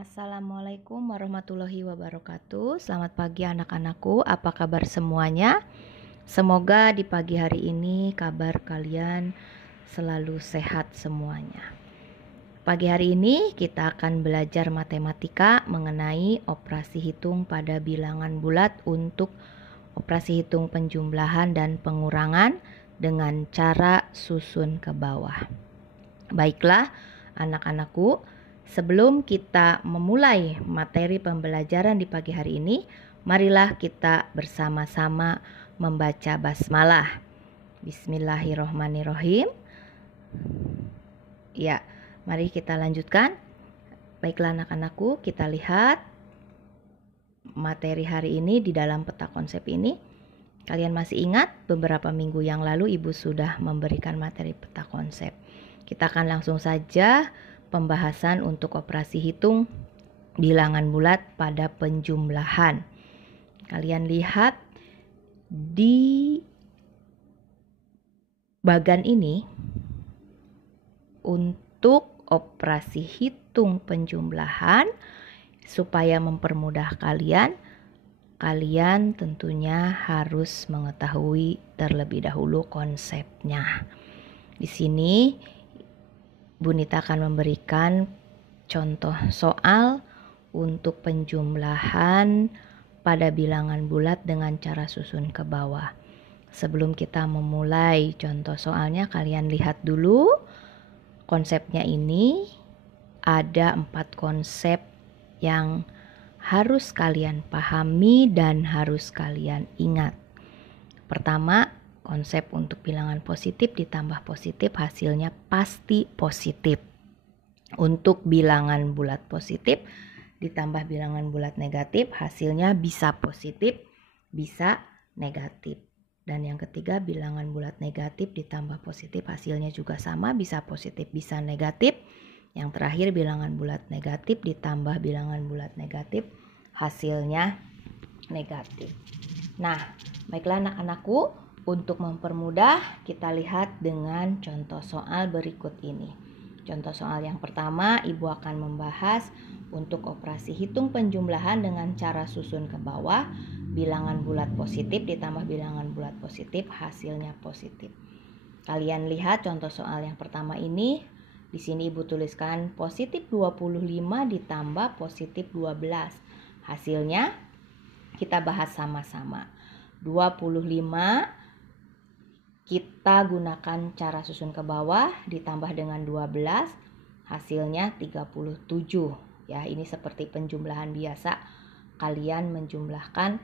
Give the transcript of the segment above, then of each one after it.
Assalamualaikum warahmatullahi wabarakatuh. Selamat pagi anak-anakku, apa kabar semuanya? Semoga di pagi hari ini kabar kalian selalu sehat semuanya. Pagi hari ini kita akan belajar matematika mengenai operasi hitung pada bilangan bulat untuk operasi hitung penjumlahan dan pengurangan dengan cara susun ke bawah. Baiklah anak-anakku, sebelum kita memulai materi pembelajaran di pagi hari ini, marilah kita bersama-sama membaca basmalah. Bismillahirrohmanirrohim. Ya, mari kita lanjutkan. Baiklah anak-anakku, kita lihat materi hari ini di dalam peta konsep ini. Kalian masih ingat beberapa minggu yang lalu Ibu sudah memberikan materi peta konsep. Kita akan langsung saja pembahasan untuk operasi hitung bilangan bulat pada penjumlahan. Kalian lihat di bagan ini, untuk operasi hitung penjumlahan, supaya mempermudah kalian tentunya harus mengetahui terlebih dahulu konsepnya. Di sini Bu Nita akan memberikan contoh soal untuk penjumlahan pada bilangan bulat dengan cara susun ke bawah. Sebelum kita memulai contoh soalnya, kalian lihat dulu konsepnya ini. Ada 4 konsep yang harus kalian pahami dan harus kalian ingat. Pertama, konsep untuk bilangan positif ditambah positif hasilnya pasti positif. Untuk bilangan bulat positif ditambah bilangan bulat negatif hasilnya bisa positif, bisa negatif. Dan yang ketiga, bilangan bulat negatif ditambah positif hasilnya juga sama, bisa positif, bisa negatif. Yang terakhir, bilangan bulat negatif ditambah bilangan bulat negatif hasilnya negatif. Nah, baiklah anak-anakku, untuk mempermudah kita lihat dengan contoh soal berikut ini. Contoh soal yang pertama, Ibu akan membahas untuk operasi hitung penjumlahan dengan cara susun ke bawah, bilangan bulat positif ditambah bilangan bulat positif hasilnya positif. Kalian lihat contoh soal yang pertama ini. Di sini Ibu tuliskan positif 25 ditambah positif 12. Hasilnya kita bahas sama-sama. 25 kita gunakan cara susun ke bawah ditambah dengan 12 hasilnya 37. Ya, ini seperti penjumlahan biasa. Kalian menjumlahkan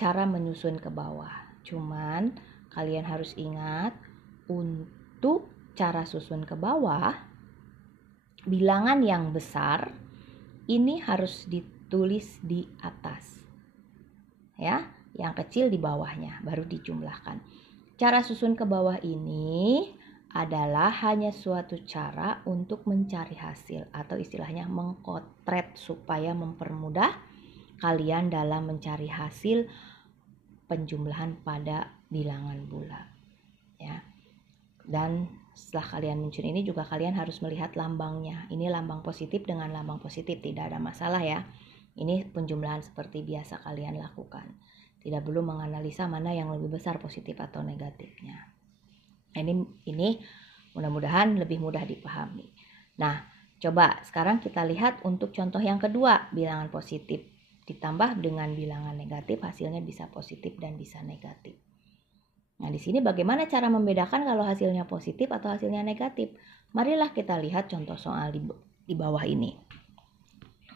cara menyusun ke bawah. Cuman kalian harus ingat untuk cara susun ke bawah, bilangan yang besar ini harus ditulis di atas. Ya, yang kecil di bawahnya baru dijumlahkan. Cara susun ke bawah ini adalah hanya suatu cara untuk mencari hasil atau istilahnya mengkotret supaya mempermudah kalian dalam mencari hasil penjumlahan pada bilangan bulat. Ya. Dan setelah kalian mencuri ini juga kalian harus melihat lambangnya. Ini lambang positif dengan lambang positif, tidak ada masalah ya. Ini penjumlahan seperti biasa kalian lakukan. Tidak perlu menganalisa mana yang lebih besar positif atau negatifnya. Ini mudah-mudahan lebih mudah dipahami. Nah, coba sekarang kita lihat untuk contoh yang kedua, bilangan positif ditambah dengan bilangan negatif hasilnya bisa positif dan bisa negatif. Nah, di sini bagaimana cara membedakan kalau hasilnya positif atau hasilnya negatif? Marilah kita lihat contoh soal di bawah ini.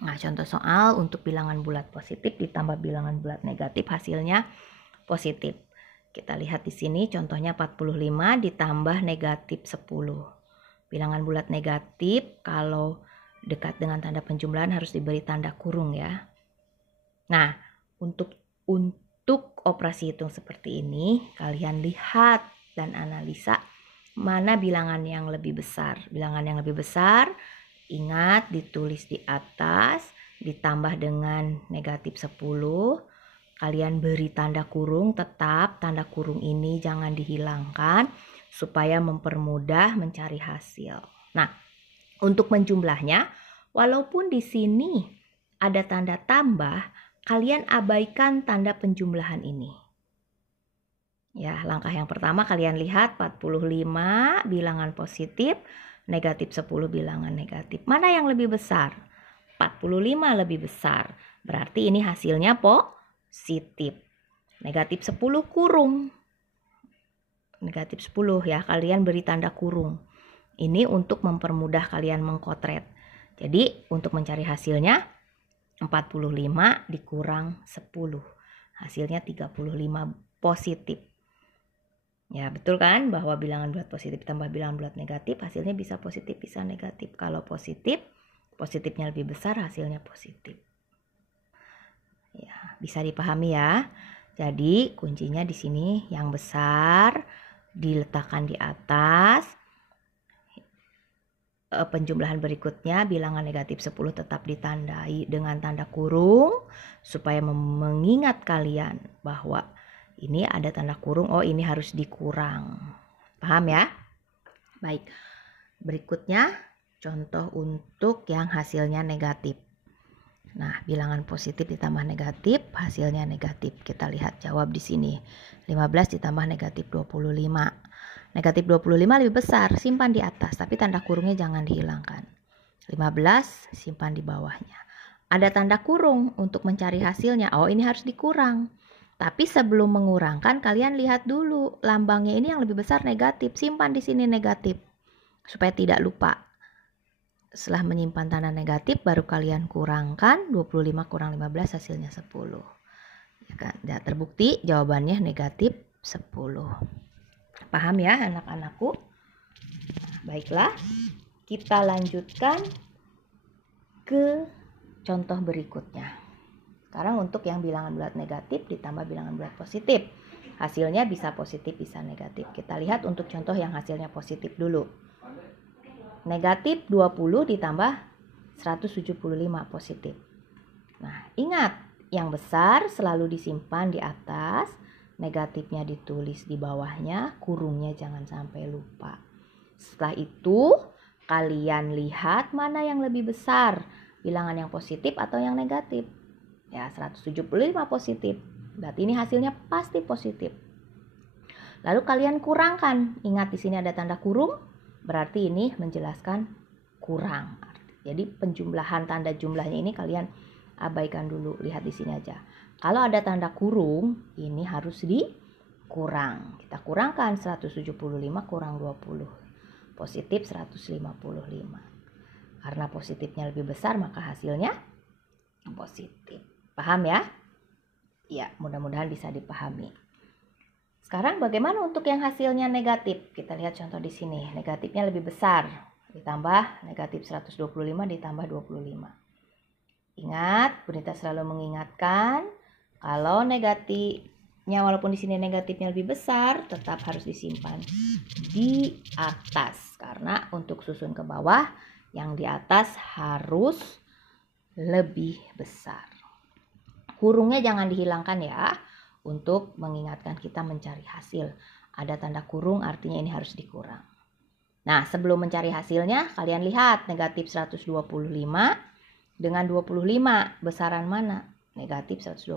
Nah, contoh soal untuk bilangan bulat positif ditambah bilangan bulat negatif hasilnya positif. Kita lihat di sini contohnya 45 ditambah negatif 10. Bilangan bulat negatif kalau dekat dengan tanda penjumlahan harus diberi tanda kurung ya. Nah, untuk operasi hitung seperti ini, kalian lihat dan analisa mana bilangan yang lebih besar. Bilangan yang lebih besar, ingat ditulis di atas, ditambah dengan negatif 10. Kalian beri tanda kurung, tetap tanda kurung ini jangan dihilangkan supaya mempermudah mencari hasil. Nah, untuk menjumlahnya, Walaupun di sini ada tanda tambah, kalian abaikan tanda penjumlahan ini. Ya, langkah yang pertama kalian lihat 45 bilangan positif, negatif 10 bilangan negatif. Mana yang lebih besar? 45 lebih besar. Berarti ini hasilnya positif. Negatif 10 kurung. Negatif 10 ya, kalian beri tanda kurung. Ini untuk mempermudah kalian mengkotret. Jadi untuk mencari hasilnya 45 dikurang 10. Hasilnya 35 positif. Ya betul kan bahwa bilangan bulat positif tambah bilangan bulat negatif hasilnya bisa positif bisa negatif. Kalau positif, positifnya lebih besar hasilnya positif. Ya, bisa dipahami ya. Jadi kuncinya di sini yang besar diletakkan di atas. Penjumlahan berikutnya bilangan negatif 10 tetap ditandai dengan tanda kurung supaya mengingat kalian bahwa ini ada tanda kurung, oh ini harus dikurang. Paham ya? Baik. Berikutnya contoh untuk yang hasilnya negatif. Nah, bilangan positif ditambah negatif, hasilnya negatif. Kita lihat jawab di sini. 15 ditambah negatif 25. Negatif 25 lebih besar, simpan di atas, tapi tanda kurungnya jangan dihilangkan. 15 simpan di bawahnya. Ada tanda kurung untuk mencari hasilnya. Oh, ini harus dikurang. Tapi sebelum mengurangkan, kalian lihat dulu lambangnya ini yang lebih besar negatif. Simpan di sini negatif supaya tidak lupa. Setelah menyimpan tanda negatif, baru kalian kurangkan. 25 kurang 15 hasilnya 10. Ya kan? Terbukti jawabannya negatif 10. Paham ya anak-anakku? Baiklah, kita lanjutkan ke contoh berikutnya. Sekarang untuk yang bilangan bulat negatif ditambah bilangan bulat positif. Hasilnya bisa positif, bisa negatif. Kita lihat untuk contoh yang hasilnya positif dulu. Negatif 20 ditambah 175 positif. Nah, ingat, yang besar selalu disimpan di atas, negatifnya ditulis di bawahnya, kurungnya jangan sampai lupa. Setelah itu, kalian lihat mana yang lebih besar, bilangan yang positif atau yang negatif. Ya, 175 positif. Berarti ini hasilnya pasti positif. Lalu kalian kurangkan. Ingat di sini ada tanda kurung, berarti ini menjelaskan kurang. Jadi penjumlahan tanda jumlahnya ini kalian abaikan dulu, lihat di sini aja. Kalau ada tanda kurung, ini harus dikurang. Kita kurangkan 175 kurang 20. Positif 155. Karena positifnya lebih besar, maka hasilnya positif. Paham ya? Ya, mudah-mudahan bisa dipahami. Sekarang bagaimana untuk yang hasilnya negatif? Kita lihat contoh di sini. Negatifnya lebih besar. Ditambah negatif 125 ditambah 25. Ingat, Bunita selalu mengingatkan kalau negatifnya walaupun di sini negatifnya lebih besar, tetap harus disimpan di atas. Karena untuk susun ke bawah, yang di atas harus lebih besar. Kurungnya jangan dihilangkan ya, untuk mengingatkan kita mencari hasil. Ada tanda kurung artinya ini harus dikurang. Nah, sebelum mencari hasilnya, kalian lihat negatif 125 dengan 25, besaran mana? Negatif 125.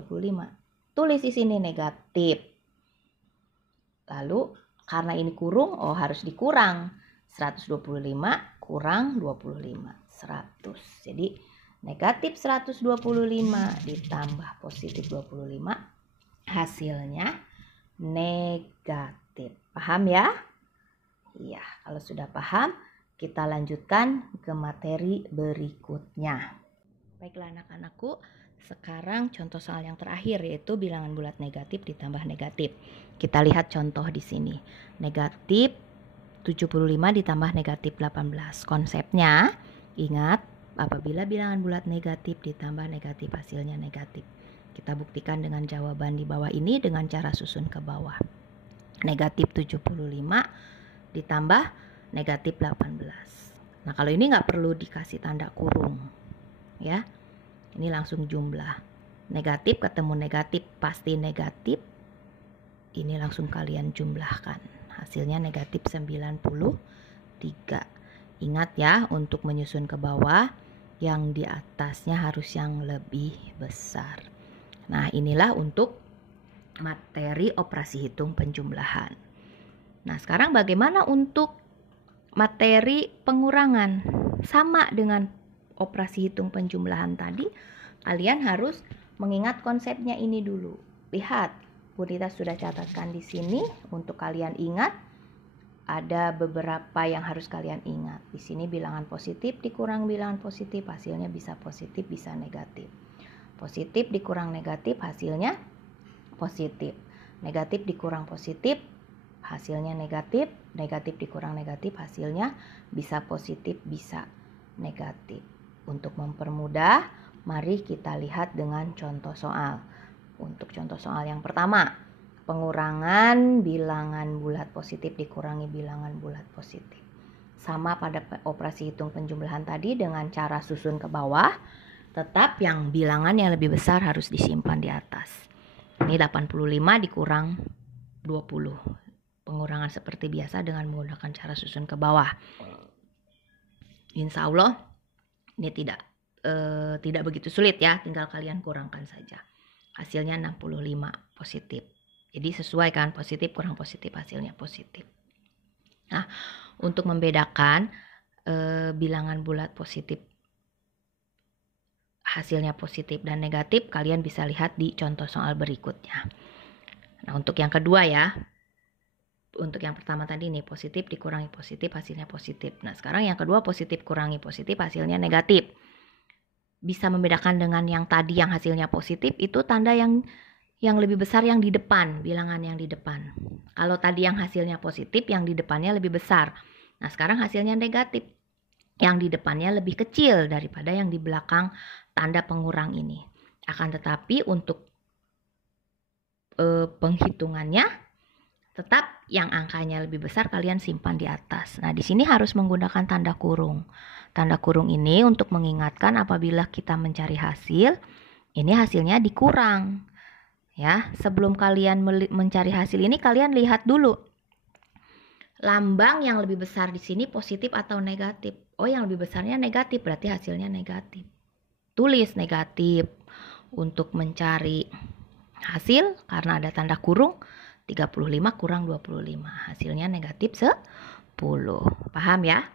Tulis di sini negatif. Lalu karena ini kurung, oh harus dikurang. 125 kurang 25, 100. Jadi negatif 125 ditambah positif 25, hasilnya negatif. Paham ya? Iya, kalau sudah paham, kita lanjutkan ke materi berikutnya. Baiklah anak-anakku, sekarang contoh soal yang terakhir yaitu bilangan bulat negatif ditambah negatif. Kita lihat contoh di sini. Negatif 75 ditambah negatif 18. Konsepnya, ingat, apabila bilangan bulat negatif ditambah negatif hasilnya negatif. Kita buktikan dengan jawaban di bawah ini dengan cara susun ke bawah. Negatif 75 ditambah negatif 18. Nah, kalau ini nggak perlu dikasih tanda kurung. Ya, ini langsung jumlah. Negatif ketemu negatif pasti negatif. Ini langsung kalian jumlahkan. Hasilnya negatif 93. Ingat ya, untuk menyusun ke bawah yang di atasnya harus yang lebih besar. Nah, inilah untuk materi operasi hitung penjumlahan. Nah, sekarang bagaimana untuk materi pengurangan? Sama dengan operasi hitung penjumlahan tadi, kalian harus mengingat konsepnya ini dulu. Lihat, Bunita sudah catatkan di sini untuk kalian ingat. Ada beberapa yang harus kalian ingat. Di sini bilangan positif dikurang bilangan positif, hasilnya bisa positif, bisa negatif. Positif dikurang negatif, hasilnya positif. Negatif dikurang positif, hasilnya negatif. Negatif dikurang negatif, hasilnya bisa positif, bisa negatif. Untuk mempermudah, mari kita lihat dengan contoh soal. Untuk contoh soal yang pertama, pengurangan bilangan bulat positif dikurangi bilangan bulat positif. Sama pada operasi hitung penjumlahan tadi dengan cara susun ke bawah, tetap yang bilangan yang lebih besar harus disimpan di atas. Ini 85 dikurang 20. Pengurangan seperti biasa dengan menggunakan cara susun ke bawah. Insya Allah ini tidak begitu sulit ya, tinggal kalian kurangkan saja. Hasilnya 65 positif. Jadi sesuai kan, positif kurang positif hasilnya positif. Nah, untuk membedakan bilangan bulat positif hasilnya positif dan negatif, kalian bisa lihat di contoh soal berikutnya. Nah, untuk yang kedua ya, untuk yang pertama tadi nih, positif dikurangi positif hasilnya positif. Nah, sekarang yang kedua, positif kurangi positif hasilnya negatif. Bisa membedakan dengan yang tadi yang hasilnya positif, itu tanda yang lebih besar yang di depan, bilangan yang di depan. Kalau tadi yang hasilnya positif, yang di depannya lebih besar. Nah, sekarang hasilnya negatif. Yang di depannya lebih kecil daripada yang di belakang tanda pengurang ini. Akan tetapi untuk penghitungannya, tetap yang angkanya lebih besar kalian simpan di atas. Nah, di sini harus menggunakan tanda kurung. Tanda kurung ini untuk mengingatkan apabila kita mencari hasil, ini hasilnya dikurang. Ya, sebelum kalian mencari hasil ini, kalian lihat dulu lambang yang lebih besar di sini positif atau negatif. Oh, yang lebih besarnya negatif, berarti hasilnya negatif. Tulis negatif. Untuk mencari hasil, karena ada tanda kurung, 35 kurang 25. Hasilnya negatif 10. Paham ya?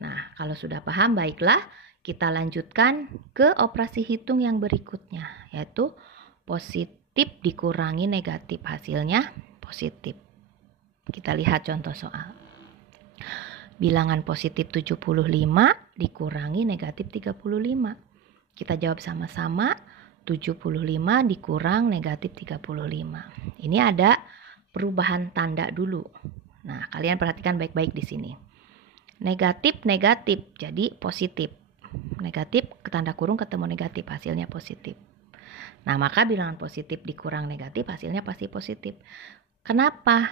Nah, kalau sudah paham, baiklah kita lanjutkan ke operasi hitung yang berikutnya, yaitu positif dikurangi negatif, hasilnya positif. Kita lihat contoh soal. Bilangan positif 75 dikurangi negatif 35. Kita jawab sama-sama, 75 dikurang negatif 35. Ini ada perubahan tanda dulu. Nah, kalian perhatikan baik-baik di sini. Negatif, negatif, jadi positif. Negatif, tanda kurung ketemu negatif, hasilnya positif. Nah, maka bilangan positif dikurang negatif, hasilnya pasti positif. Kenapa?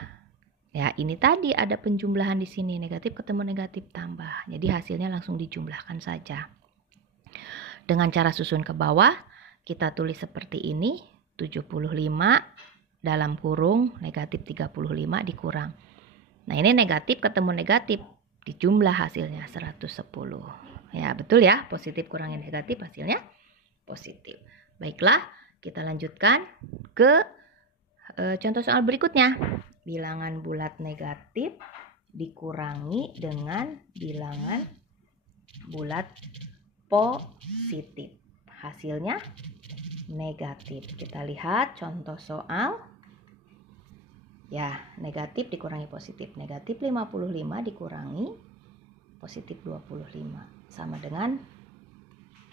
Ya, ini tadi ada penjumlahan di sini, negatif ketemu negatif tambah. Jadi hasilnya langsung dijumlahkan saja. Dengan cara susun ke bawah, kita tulis seperti ini, 75 dalam kurung negatif 35 dikurang. Nah, ini negatif ketemu negatif, dijumlah hasilnya 110. Ya, betul ya, positif kurangi negatif hasilnya positif. Baiklah, kita lanjutkan ke contoh soal berikutnya. Bilangan bulat negatif dikurangi dengan bilangan bulat positif. Hasilnya negatif. Kita lihat contoh soal. Ya, negatif dikurangi positif. Negatif 55 dikurangi positif 25. Sama dengan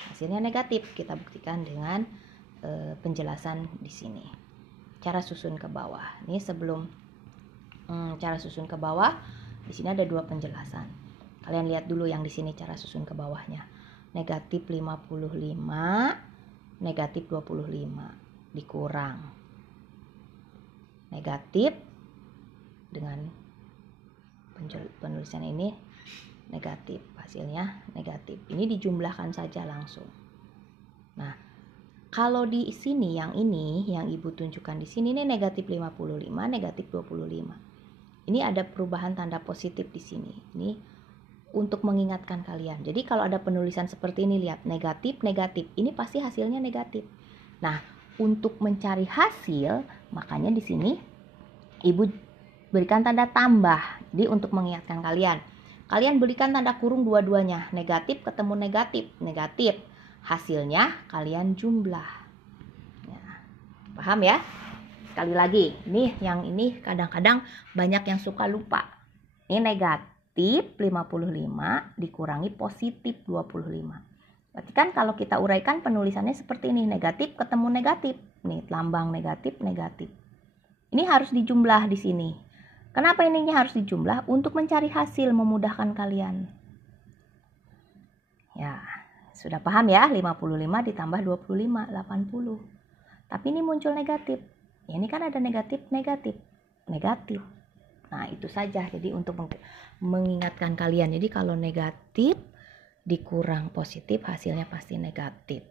hasilnya negatif. Kita buktikan dengan penjelasan di sini. Cara susun ke bawah. Ini sebelum cara susun ke bawah, di sini ada dua penjelasan. Kalian lihat dulu yang di sini cara susun ke bawahnya. Negatif 55, negatif 25 dikurang negatif dengan penulisan ini negatif, hasilnya negatif. Ini dijumlahkan saja langsung. Nah, kalau di sini yang ini, yang Ibu tunjukkan di sini, ini negatif 55, negatif 25. Ini ada perubahan tanda positif di sini. Ini untuk mengingatkan kalian. Jadi kalau ada penulisan seperti ini, lihat negatif, negatif, ini pasti hasilnya negatif. Nah, untuk mencari hasil, makanya di sini Ibu berikan tanda tambah. Jadi untuk mengingatkan kalian, kalian berikan tanda kurung dua-duanya. Negatif ketemu negatif, negatif. Hasilnya kalian jumlah. Ya, paham ya? Sekali lagi, yang ini kadang-kadang banyak yang suka lupa. Ini negatif 55 dikurangi positif 25. Berarti kan kalau kita uraikan penulisannya seperti ini, negatif ketemu negatif. Nih, lambang negatif, negatif. Ini harus dijumlah di sini. Kenapa ininya harus dijumlah? Untuk mencari hasil, memudahkan kalian. Ya, sudah paham ya? 55 ditambah 25, 80. Tapi ini muncul negatif. Ya, ini kan ada negatif, negatif, negatif. Nah, itu saja. Jadi untuk mengingatkan kalian. Jadi kalau negatif dikurang positif, hasilnya pasti negatif.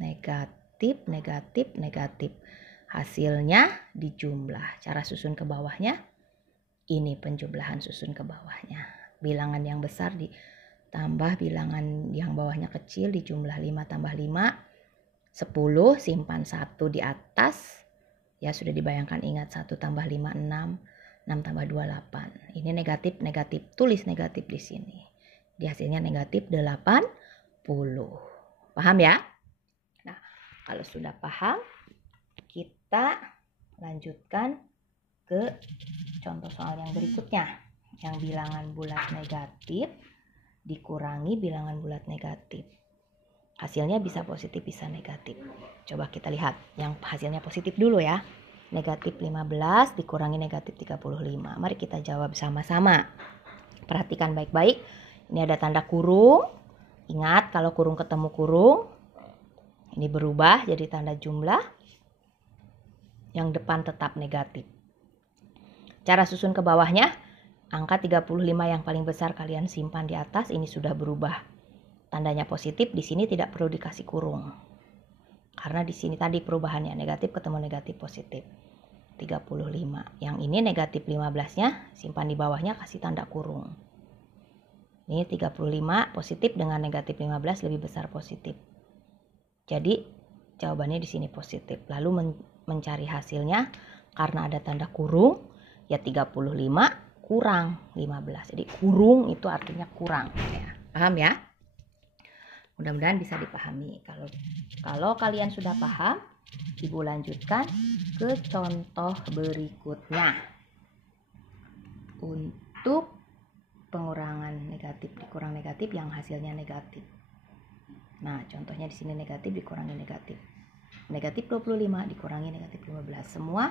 Negatif, negatif, negatif. Hasilnya dijumlah. Cara susun ke bawahnya, ini penjumlahan susun ke bawahnya. Bilangan yang besar ditambah bilangan yang bawahnya kecil, dijumlah 5 tambah 5, 10, simpan 1 di atas. Ya, sudah dibayangkan, ingat 1 tambah 5, 6. 6 tambah 2, 8. Ini negatif, negatif. Tulis negatif di sini. Di hasilnya negatif 80. Paham ya? Nah, kalau sudah paham, kita lanjutkan ke contoh soal yang berikutnya. Yang bilangan bulat negatif dikurangi bilangan bulat negatif. Hasilnya bisa positif, bisa negatif. Coba kita lihat yang hasilnya positif dulu ya. Negatif 15 dikurangi negatif 35. Mari kita jawab sama-sama. Perhatikan baik-baik. Ini ada tanda kurung. Ingat, kalau kurung ketemu kurung, ini berubah jadi tanda jumlah. Yang depan tetap negatif. Cara susun ke bawahnya, angka 35 yang paling besar kalian simpan di atas. Ini sudah berubah. Tandanya positif, di sini tidak perlu dikasih kurung. Karena di sini tadi perubahannya negatif ketemu negatif positif. 35. Yang ini negatif 15-nya simpan di bawahnya, kasih tanda kurung. Ini 35 positif dengan negatif 15 lebih besar positif. Jadi jawabannya di sini positif. Lalu mencari hasilnya, karena ada tanda kurung, ya 35 kurang 15. Jadi kurung itu artinya kurang. Ya, paham ya? Mudah-mudahan bisa dipahami. Kalau kalian sudah paham, Ibu lanjutkan ke contoh berikutnya. Untuk pengurangan negatif dikurang negatif yang hasilnya negatif. Nah, contohnya di sini negatif dikurangi negatif. Negatif 25 dikurangi negatif 15. Semua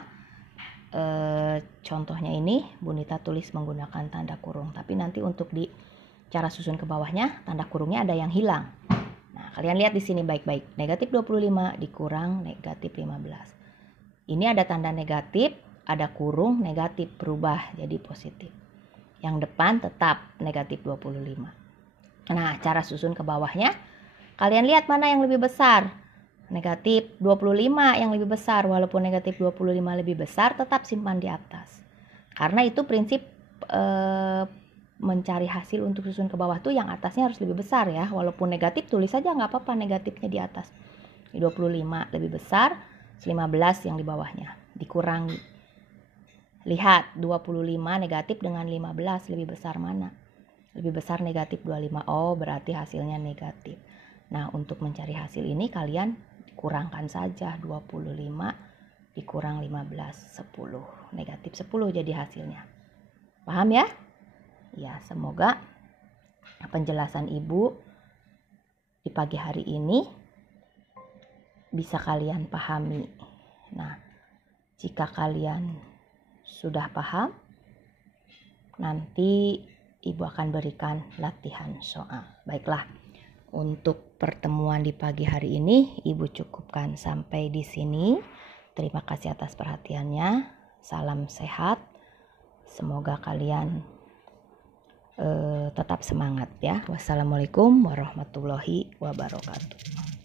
contohnya ini Bu Nita tulis menggunakan tanda kurung. Tapi nanti untuk di cara susun ke bawahnya, tanda kurungnya ada yang hilang. Nah, kalian lihat di sini baik-baik. Negatif 25 dikurang negatif 15. Ini ada tanda negatif, ada kurung, negatif, berubah jadi positif. Yang depan tetap negatif 25. Nah, cara susun ke bawahnya, kalian lihat mana yang lebih besar. Negatif 25 yang lebih besar. Walaupun negatif 25 lebih besar, tetap simpan di atas. Karena itu prinsip mencari hasil untuk susun ke bawah tuh yang atasnya harus lebih besar ya. Walaupun negatif tulis saja nggak apa-apa negatifnya di atas. 25 lebih besar, 15 yang di bawahnya dikurangi. Lihat 25 negatif dengan 15 lebih besar mana? Lebih besar negatif 25. Oh, berarti hasilnya negatif. Nah, untuk mencari hasil ini kalian kurangkan saja 25 dikurang 15, 10. Negatif 10 jadi hasilnya. Paham ya? Ya, semoga penjelasan Ibu di pagi hari ini bisa kalian pahami. Nah, jika kalian sudah paham, nanti Ibu akan berikan latihan soal. Baiklah, untuk pertemuan di pagi hari ini Ibu cukupkan sampai di sini. Terima kasih atas perhatiannya. Salam sehat. Semoga kalian tetap semangat ya. Wassalamualaikum warahmatullahi wabarakatuh.